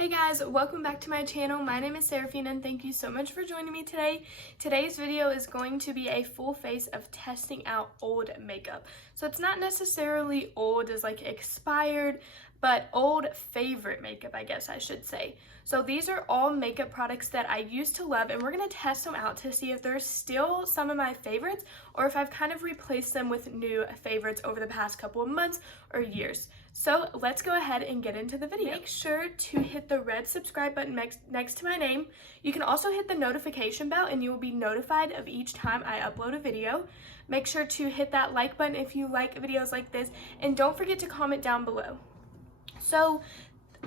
Hey guys, welcome back to my channel. My name is Seraphine and thank you so much for joining me today. Today's video is going to be a full face of testing out old makeup. So it's not necessarily old as like expired, but old favorite makeup, I guess I should say. So these are all makeup products that I used to love and we're going to test them out to see if they're still some of my favorites or if I've kind of replaced them with new favorites over the past couple of months or years. So let's go ahead and get into the video. Make sure to hit the red subscribe button next to my name. You can also hit the notification bell and you will be notified of each time I upload a video. Make sure to hit that like button if you like videos like this, and don't forget to comment down below. So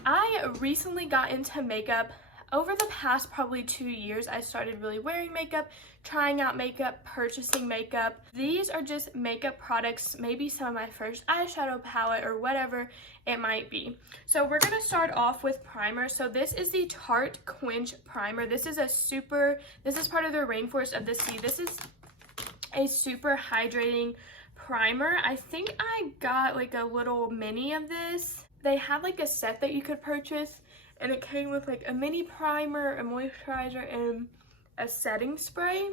I recently got into makeup. Over the past probably 2 years, I started really wearing makeup, trying out makeup, purchasing makeup. These are just makeup products, maybe some of my first eyeshadow palette or whatever it might be. So we're going to start off with primer. So this is the Tarte Quench Primer. This is part of their Rainforest of the Sea. This is a super hydrating primer. I think I got like a little mini of this. They had like a set that you could purchase, and it came with like a mini primer, a moisturizer, and a setting spray.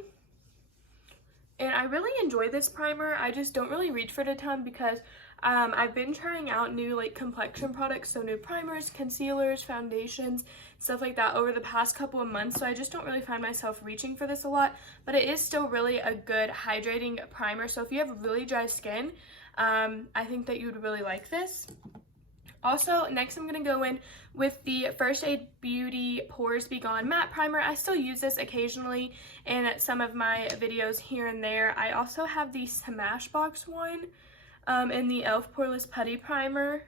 And I really enjoy this primer. I just don't really reach for it a ton because I've been trying out new like complexion products, so new primers, concealers, foundations, stuff like that over the past couple of months. So I just don't really find myself reaching for this a lot, but it is still really a good hydrating primer. So if you have really dry skin, I think that you would really like this. Also, next I'm going to go in with the First Aid Beauty Pores Be Gone Matte Primer. I still use this occasionally in some of my videos here and there. I also have the Smashbox one and the e.l.f. Poreless Putty Primer.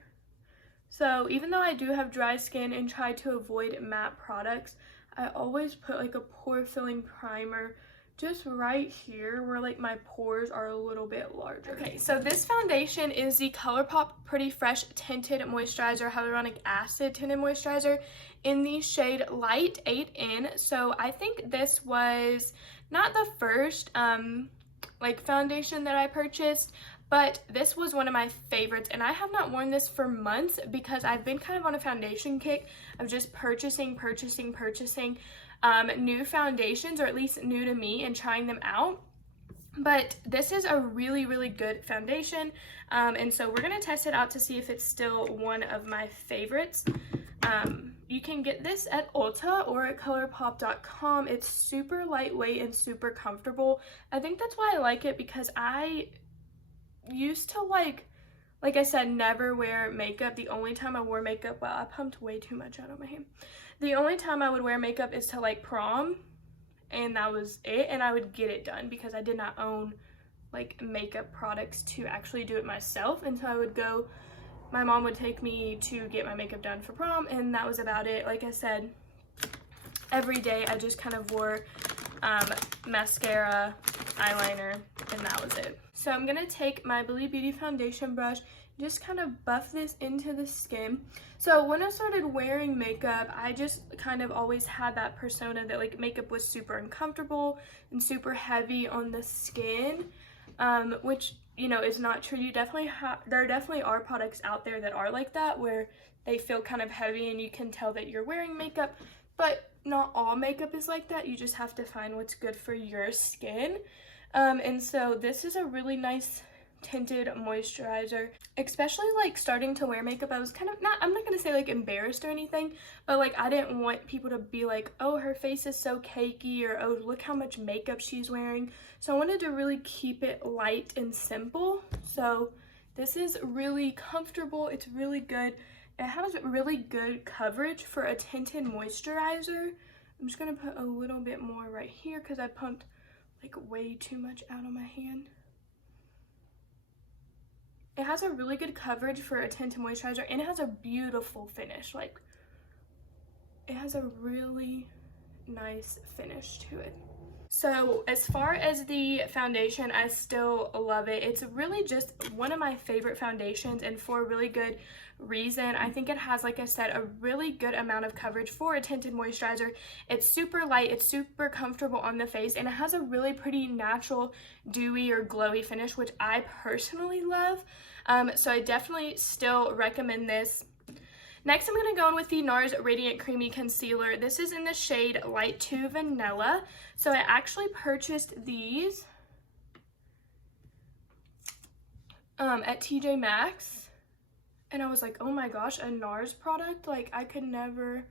So even though I do have dry skin and try to avoid matte products, I always put like a pore filling primer just right here where like my pores are a little bit larger. Okay, so this foundation is the ColourPop Pretty Fresh Tinted Moisturizer, Hyaluronic Acid Tinted Moisturizer in the shade Light 8N. So I think this was not the first like foundation that I purchased, but this was one of my favorites, and I have not worn this for months because I've been kind of on a foundation kick of just purchasing new foundations, or at least new to me, and trying them out. But this is a really good foundation, and so we're going to test it out to see if it's still one of my favorites. You can get this at Ulta or at ColourPop.com. It's super lightweight and super comfortable. I think that's why I like it, because I used to like I said, never wear makeup. The only time I wore makeup, wow, I pumped way too much out of my hand. The only time I would wear makeup is to like prom, and that was it, and I would get it done because I did not own like makeup products to actually do it myself. And so I would go, my mom would take me to get my makeup done for prom, and that was about it. Like I said, every day I just kind of wore mascara, eyeliner, and that was it. So I'm gonna take my Believe Beauty foundation brush, just kind of buff this into the skin. So when I started wearing makeup, I just kind of always had that persona that like makeup was super uncomfortable and super heavy on the skin, which, you know, is not true. There definitely are products out there that are like that, where they feel kind of heavy and you can tell that you're wearing makeup, but not all makeup is like that. You just have to find what's good for your skin. And so this is a really nice tinted moisturizer, especially like starting to wear makeup. I was kind of I'm not gonna say like embarrassed or anything, but like I didn't want people to be like, oh, her face is so cakey, or oh, look how much makeup she's wearing. So I wanted to really keep it light and simple. So this is really comfortable. It's really good. It has really good coverage for a tinted moisturizer. I'm just gonna put a little bit more right here because I pumped like way too much out on my hand. It has a really good coverage for a tinted moisturizer, and it has a beautiful finish. Like, it has a really nice finish to it. So as far as the foundation, I still love it. It's really just one of my favorite foundations, and for a really good reason. I think it has, like I said, a really good amount of coverage for a tinted moisturizer. It's super light, it's super comfortable on the face, and it has a really pretty natural dewy or glowy finish, which I personally love. So I definitely still recommend this. Next, I'm going to go in with the NARS Radiant Creamy Concealer. This is in the shade Light 2 Vanilla. So I actually purchased these at TJ Maxx. And I was like, oh my gosh, a NARS product? Like, I could never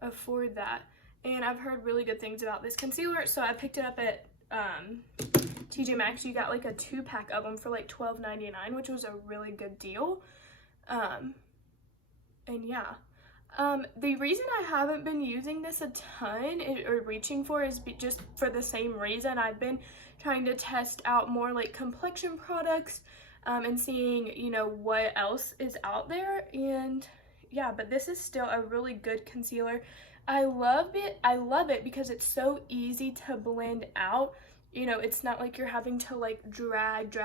afford that. And I've heard really good things about this concealer. So I picked it up at TJ Maxx. You got like a 2-pack of them for like $12.99, which was a really good deal. And yeah, the reason I haven't been using this a ton or reaching for is just for the same reason. I've been trying to test out more like complexion products and seeing, you know, what else is out there. And yeah, but this is still a really good concealer. I love it because it's so easy to blend out. You know, it's not like you're having to like drag,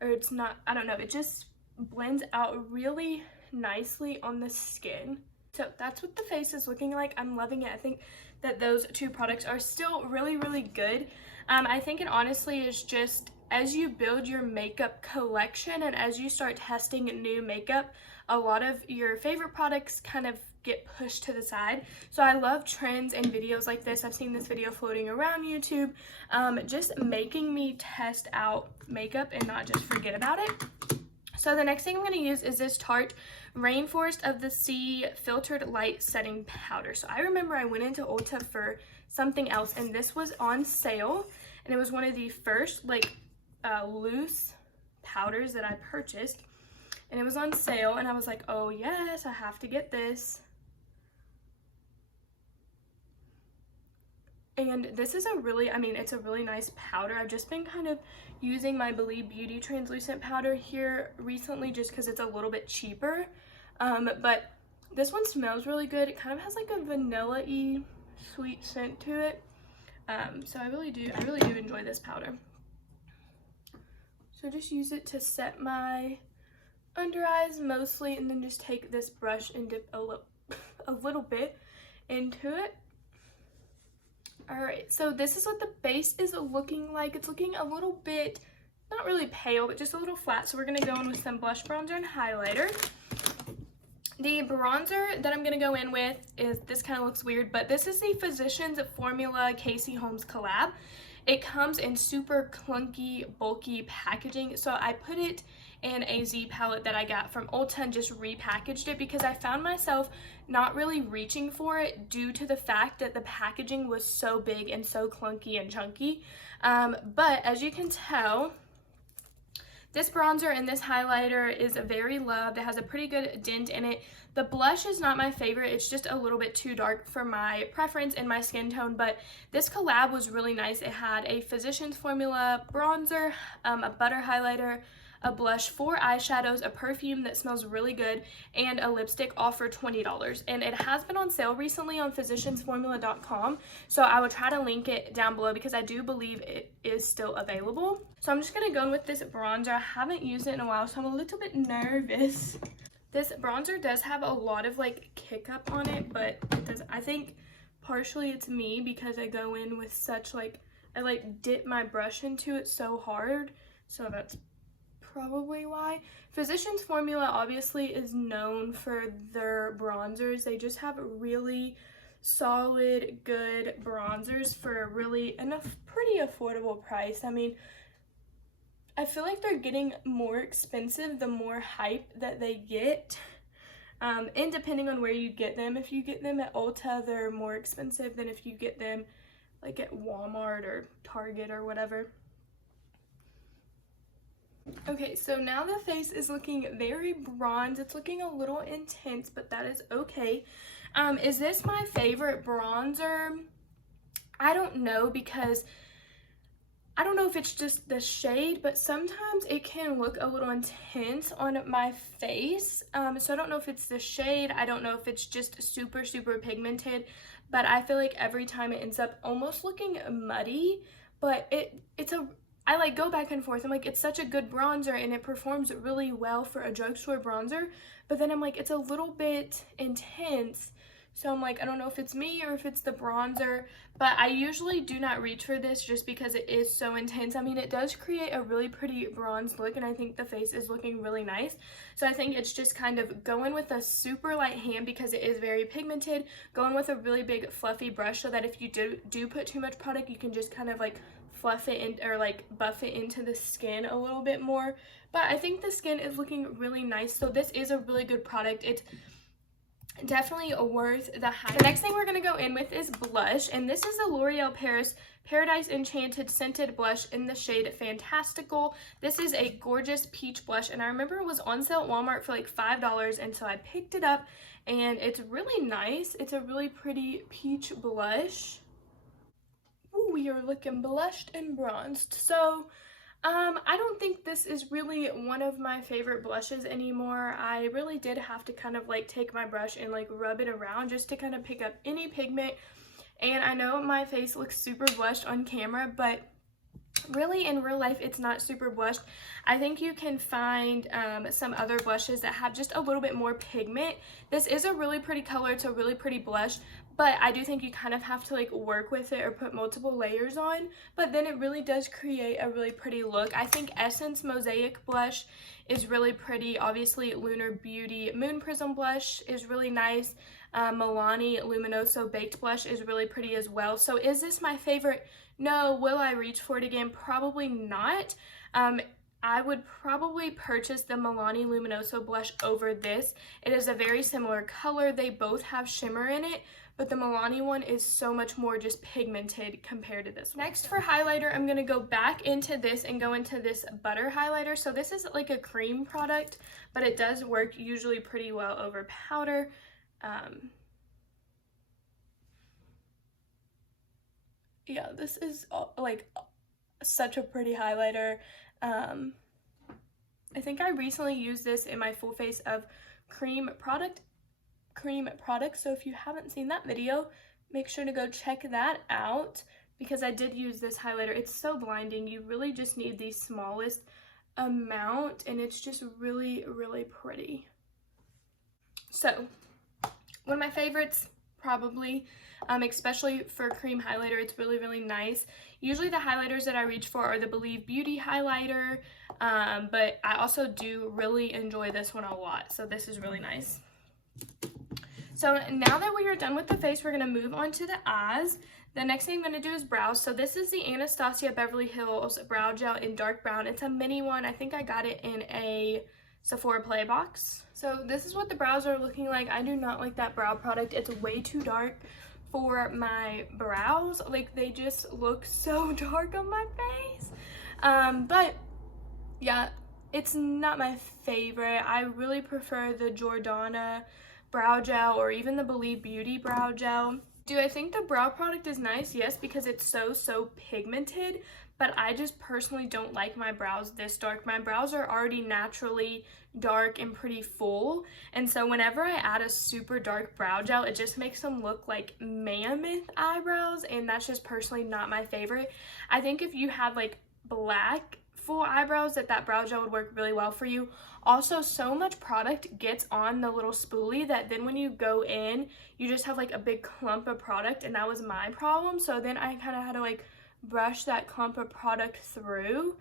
or it's not, I don't know, it just blends out really nicely on the skin. So that's what the face is looking like. I'm loving it. I think that those two products are still really, really good. I think it honestly is just as you build your makeup collection and as you start testing new makeup, a lot of your favorite products kind of get pushed to the side. So I love trends and videos like this. I've seen this video floating around YouTube, just making me test out makeup and not just forget about it. So the next thing I'm going to use is this Tarte Rainforest of the Sea Filtered Light Setting Powder. So I remember I went into Ulta for something else and this was on sale, and it was one of the first like loose powders that I purchased, and it was on sale, and I was like, oh yes, I have to get this. And this is a really, I mean, it's a really nice powder. I've just been kind of using my Believe Beauty translucent powder here recently just because it's a little bit cheaper. But this one smells really good. It kind of has like a vanilla-y sweet scent to it. So I really do enjoy this powder. So just use it to set my under eyes mostly, and then just take this brush and dip a little bit into it. Alright, so this is what the base is looking like. It's looking a little bit, not really pale, but just a little flat. So we're going to go in with some blush, bronzer, and highlighter. The bronzer that I'm going to go in with is, this kind of looks weird, but this is the Physicians Formula Casey Holmes collab. It comes in super clunky, bulky packaging, so I put it in a Z palette that I got from Ulta and just repackaged it because I found myself not really reaching for it due to the fact that the packaging was so big and so clunky and chunky. But as you can tell, this bronzer and this highlighter is very loved. It has a pretty good dent in it. The blush is not my favorite. It's just a little bit too dark for my preference and my skin tone, but this collab was really nice. It had a Physicians Formula bronzer, a butter highlighter, a blush, 4 eyeshadows, a perfume that smells really good, and a lipstick, all for $20. And it has been on sale recently on physiciansformula.com, so I will try to link it down below because I do believe it is still available. So I'm just going to go in with this bronzer. I haven't used it in a while, so I'm a little bit nervous. This bronzer does have a lot of like kick up on it, but it does, I think partially it's me because I go in with such like, I like dip my brush into it so hard, so that's probably why. Physicians Formula obviously is known for their bronzers. They just have really solid, good bronzers for a really pretty affordable price. I mean, I feel like they're getting more expensive the more hype that they get. And depending on where you get them, if you get them at Ulta, they're more expensive than if you get them like at Walmart or Target or whatever. Okay, so now the face is looking very bronze. It's looking a little intense, but that is okay. Is this my favorite bronzer? I don't know, because I don't know if it's just the shade, but sometimes it can look a little intense on my face. So I don't know if it's the shade. I don't know if it's just super, super pigmented, but I feel like every time it ends up almost looking muddy, but I like go back and forth. I'm like, it's such a good bronzer and it performs really well for a drugstore bronzer, but then I'm like, it's a little bit intense. So I'm like, I don't know if it's me or if it's the bronzer, but I usually do not reach for this just because it is so intense. I mean, it does create a really pretty bronze look, and I think the face is looking really nice. So I think it's just kind of going with a super light hand because it is very pigmented, going with a really big fluffy brush so that if you do put too much product, you can just kind of like fluff it in or like buff it into the skin a little bit more. But I think the skin is looking really nice, so this is a really good product. It's definitely worth the hype. The next thing we're going to go in with is blush, and this is the L'Oreal Paris Paradise Enchanted Scented Blush in the shade Fantastical. This is a gorgeous peach blush, and I remember it was on sale at Walmart for like $5, and so I picked it up, and it's really nice. It's a really pretty peach blush. Ooh, we are looking blushed and bronzed. So I don't think this is really one of my favorite blushes anymore. I really did have to kind of like take my brush and like rub it around just to kind of pick up any pigment. And I know my face looks super blushed on camera, but really in real life it's not super blushed. I think you can find some other blushes that have just a little bit more pigment. This is a really pretty color. It's a really pretty blush, but I do think you kind of have to like work with it or put multiple layers on, but then it really does create a really pretty look. I think Essence Mosaic blush is really pretty. Obviously Lunar Beauty Moon Prism blush is really nice. Milani Luminoso Baked Blush is really pretty as well. So is this my favorite? No. Will I reach for it again? Probably not. I would probably purchase the Milani Luminoso blush over this. It is a very similar color. They both have shimmer in it, but the Milani one is so much more just pigmented compared to this one. Next for highlighter, I'm going to go back into this and go into this butter highlighter. So this is like a cream product, but it does work usually pretty well over powder. Yeah, this is like such a pretty highlighter. I think I recently used this in my full face of cream product. So if you haven't seen that video, make sure to go check that out because I did use this highlighter. It's so blinding. You really just need the smallest amount, and it's just really, really pretty. So one of my favorites, probably, especially for cream highlighter. It's really, really nice. Usually the highlighters that I reach for are the Believe Beauty highlighter, but I also do really enjoy this one a lot. So this is really nice. So now that we are done with the face, we're going to move on to the eyes. The next thing I'm going to do is brows. So this is the Anastasia Beverly Hills Brow Gel in dark brown. It's a mini one. I think I got it in a Sephora Play box. So this is what the brows are looking like. I do not like that brow product. It's way too dark for my brows. Like, they just look so dark on my face. But yeah, it's not my favorite. I really prefer the Jordana brow gel or even the Believe Beauty brow gel. Do I think the brow product is nice? Yes, because it's so pigmented, but I just personally don't like my brows this dark. My brows are already naturally dark and pretty full, and so whenever I add a super dark brow gel, it just makes them look like mammoth eyebrows, and that's just personally not my favorite. I think if you have like black full eyebrows, that brow gel would work really well for you. Also, so much product gets on the little spoolie that then when you go in, you just have like a big clump of product, and that was my problem. So then I kind of had to like brush that clump of product through.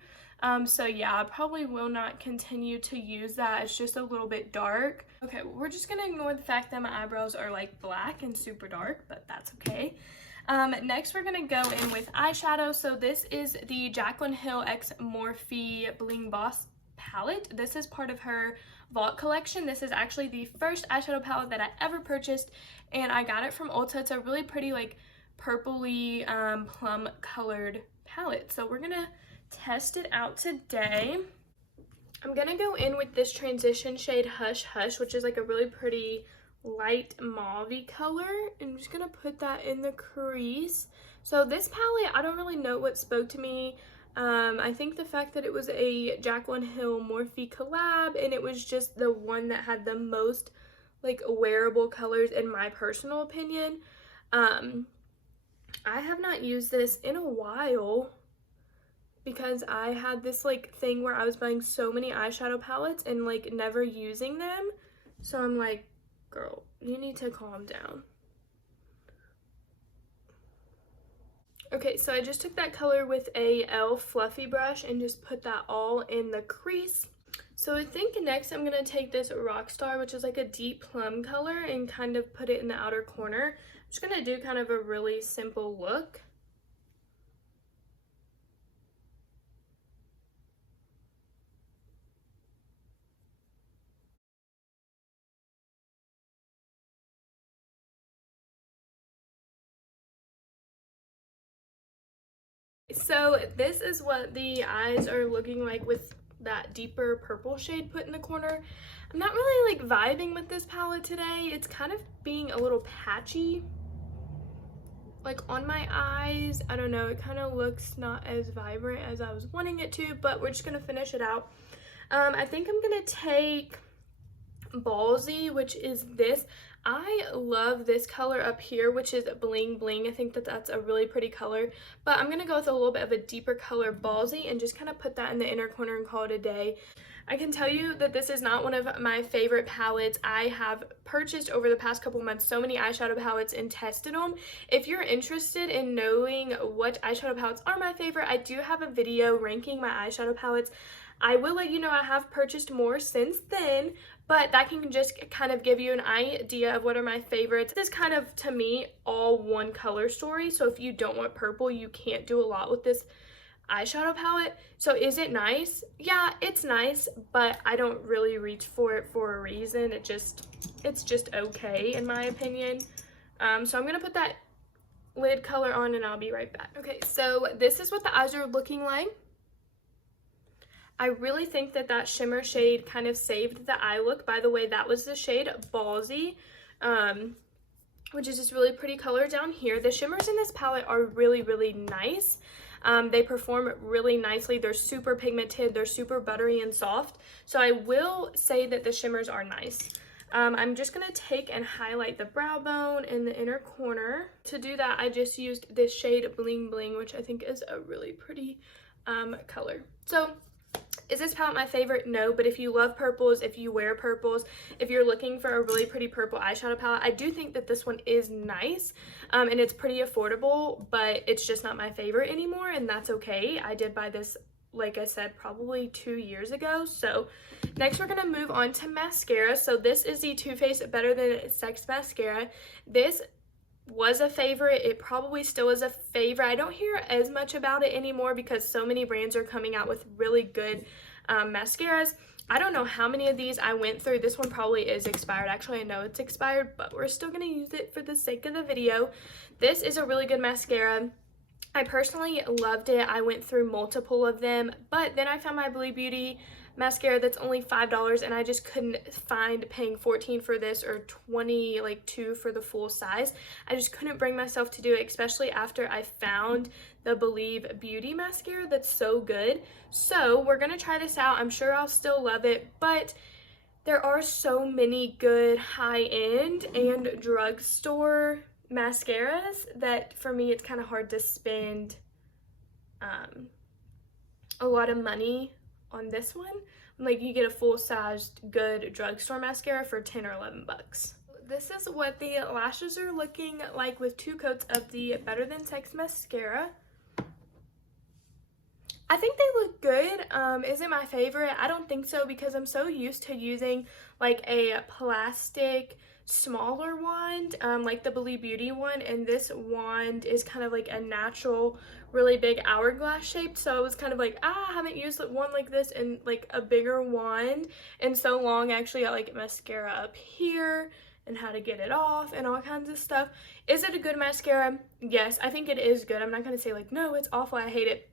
So yeah, I probably will not continue to use that. It's just a little bit dark. Okay, well, we're just gonna ignore the fact that my eyebrows are like black and super dark, but that's okay. Next we're gonna go in with eyeshadow. So this is the Jaclyn Hill X Morphe Bling Boss palette. This is part of her Vault collection. This is actually the first eyeshadow palette that I ever purchased, and I got it from Ulta. It's a really pretty like purpley plum colored palette. So we're gonna test it out today. I'm gonna go in with this transition shade Hush Hush, which is like a really pretty light mauve-y color, and I'm just gonna put that in the crease. So this palette, I don't really know what spoke to me. I think the fact that it was a Jaclyn Hill Morphe collab, and it was just the one that had the most like wearable colors in my personal opinion. I have not used this in a while because I had this like thing where I was buying so many eyeshadow palettes and like never using them. So I'm like, girl, you need to calm down. Okay, so I just took that color with a e.l.f. fluffy brush and just put that all in the crease. So I think next I'm going to take this Rockstar, which is like a deep plum color, and kind of put it in the outer corner. I'm just going to do kind of a really simple look. So this is what the eyes are looking like with that deeper purple shade put in the corner. I'm not really like vibing with this palette today. It's kind of being a little patchy, like on my eyes. I don't know, it kind of looks not as vibrant as I was wanting it to, but we're just gonna finish it out. I think I'm gonna take Ballsy, which is this. I love this color up here, which is Bling Bling. I think that that's a really pretty color, but I'm gonna go with a little bit of a deeper color, Ballsy, and just kind of put that in the inner corner and call it a day. I can tell you that this is not one of my favorite palettes. I have purchased over the past couple months so many eyeshadow palettes and tested them. If you're interested in knowing what eyeshadow palettes are my favorite, I do have a video ranking my eyeshadow palettes. I will let you know I have purchased more since then, but that can just kind of give you an idea of what are my favorites. This is kind of, to me, all one color story, so if you don't want purple, you can't do a lot with this eyeshadow palette. So is it nice? Yeah, it's nice, but I don't really reach for it for a reason. It's just okay in my opinion. So I'm gonna put that lid color on and I'll be right back. Okay, so this is what the eyes are looking like. I really think that that shimmer shade kind of saved the eye look. By the way, that was the shade Ballsy, which is this really pretty color down here. The shimmers in this palette are really, really nice. They perform really nicely. They're super pigmented. They're super buttery and soft. So I will say that the shimmers are nice. I'm just going to take and highlight the brow bone in the inner corner. To do that, I just used this shade Bling Bling, which I think is a really pretty color. So is this palette my favorite? No, but if you love purples, if you wear purples, if you're looking for a really pretty purple eyeshadow palette, I do think that this one is nice, and it's pretty affordable, but it's just not my favorite anymore, and that's okay. I did buy this, like I said, probably 2 years ago. So next we're going to move on to mascara. So this is the Too Faced Better Than Sex mascara. This was a favorite. It probably still is a favorite. I don't hear as much about it anymore because so many brands are coming out with really good mascaras. I don't know how many of these I went through. This one probably is expired. Actually, I know it's expired, but we're still going to use it for the sake of the video. This is a really good mascara. I personally loved it. I went through multiple of them, but then I found my Blue Beauty mascara that's only $5, and I just couldn't find paying $14 for this or $20, like $2 for the full size. I just couldn't bring myself to do it, especially after I found the Believe Beauty mascara that's so good. So we're gonna try this out. I'm sure I'll still love it, but there are so many good high-end and drugstore mascaras that for me it's kind of hard to spend a lot of money on this one. Like, you get a full-sized good drugstore mascara for 10 or 11 bucks. This is what the lashes are looking like with 2 coats of the Better Than Sex mascara. I think they look good. Is it my favorite? I don't think so, because I'm so used to using like a plastic smaller wand, like the Believe Beauty one, and this wand is kind of like a natural, really big hourglass shaped. So I was kind of like, I haven't used one like this in like a bigger wand in so long. I actually got like mascara up here and how to get it off and all kinds of stuff. Is it a good mascara? Yes, I think it is good. I'm not gonna say like, no, it's awful, I hate it.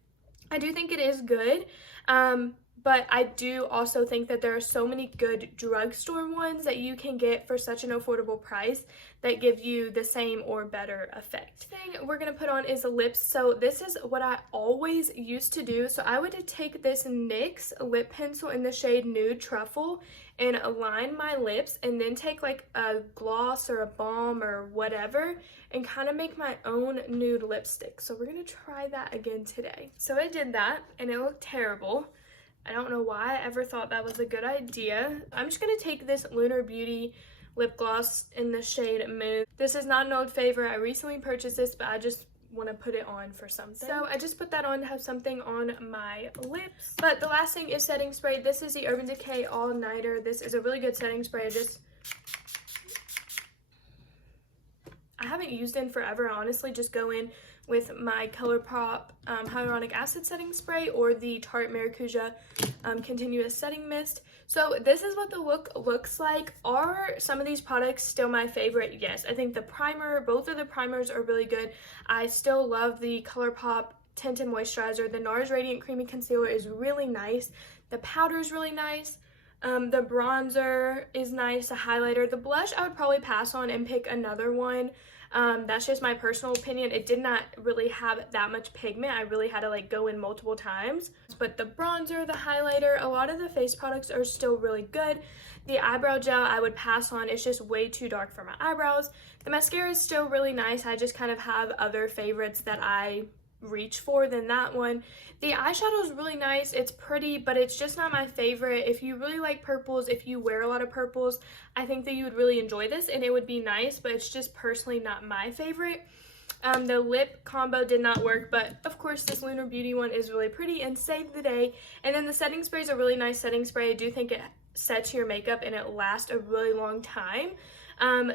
I do think it is good, but I do also think that there are so many good drugstore ones that you can get for such an affordable price that give you the same or better effect. Thing we're going to put on is lips. So this is what I always used to do. So I would take this NYX lip pencil in the shade Nude Truffle and align my lips, and then take like a gloss or a balm or whatever and kind of make my own nude lipstick. So we're going to try that again today. So I did that and it looked terrible. I don't know why I ever thought that was a good idea. I'm just going to take this Lunar Beauty lip gloss in the shade Moon. This is not an old favorite. I recently purchased this, but I just want to put it on for something. So I just put that on to have something on my lips. But the last thing is setting spray. This is the Urban Decay All Nighter. This is a really good setting spray. I haven't used it in forever. I honestly just go in with my ColourPop hyaluronic acid setting spray or the Tarte Maracuja continuous setting mist. So this is what the look looks like. Are some of these products still my favorite? Yes. I think the primer, both of the primers are really good. I still love the ColourPop Tinted Moisturizer. The NARS Radiant Creamy Concealer is really nice. The powder is really nice. The bronzer is nice. The highlighter. The blush I would probably pass on and pick another one. That's just my personal opinion. It did not really have that much pigment. I really had to like go in multiple times. But the bronzer, the highlighter, a lot of the face products are still really good. The eyebrow gel I would pass on. It's just way too dark for my eyebrows. The mascara is still really nice. I just kind of have other favorites that I reach for than that one. The eyeshadow is really nice. It's pretty, but it's just not my favorite. If you really like purples, if you wear a lot of purples, I think that you would really enjoy this and it would be nice, but it's just personally not my favorite. The lip combo did not work, but of course this Lunar Beauty one is really pretty and saved the day. And then the setting spray is a really nice setting spray. I do think it sets your makeup and it lasts a really long time.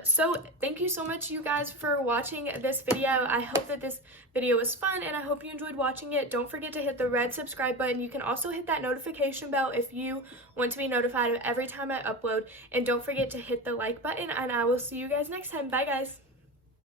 So thank you so much, you guys, for watching this video. I hope that this video was fun and I hope you enjoyed watching it. Don't forget to hit the red subscribe button. You can also hit that notification bell if you want to be notified of every time I upload, and don't forget to hit the like button, and I will see you guys next time. Bye guys.